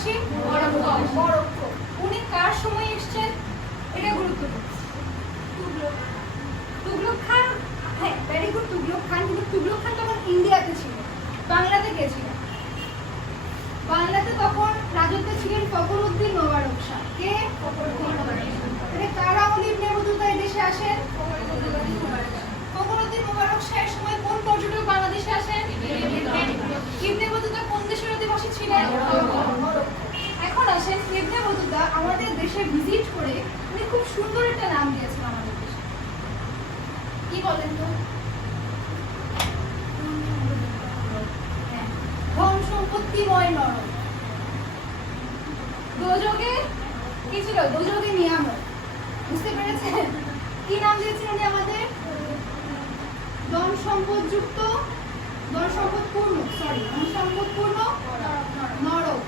আসি মরক্কো। উনি কার সময় এসেছেন এটা গুরুত্বপূর্ণ। তুগলক খান, হ্যাঁ ভেরি গুড, তুগলক খান। কিন্তু তুগলক খান তখন ইন্ডিয়াতে ছিল, বাংলাতে কে ছিল? বাংলাতে তখন রাজত্বে ছিলেন ফখরুদ্দিন মোবারক শাহ। কে? কার আমলে ইবনে বতুতা এই দেশে আসেন? ফখরুদ্দিন মোবারক শাহের সময় কোন পর্যটক বাংলাদেশে আসেন? ইবনে বতুতা কোন দেশের অধিবাসী ছিলেন? এখন আসেন, ইবনে বতুতা আমাদের দেশে ভিজিট করে উনি খুব সুন্দর একটা নাম দিয়েছেন আমাদের দেশে। কি বলেন তো? ধন সম্পত্তিময় নরক। দোজগে কি ছিল? দোজগে নিয়ামক। বুঝতে পেরেছেন? কি নাম দিয়েছেন উনি আমাদের? ধন সম্পদযুক্ত, ধন সম্পদপূর্ণ নরক।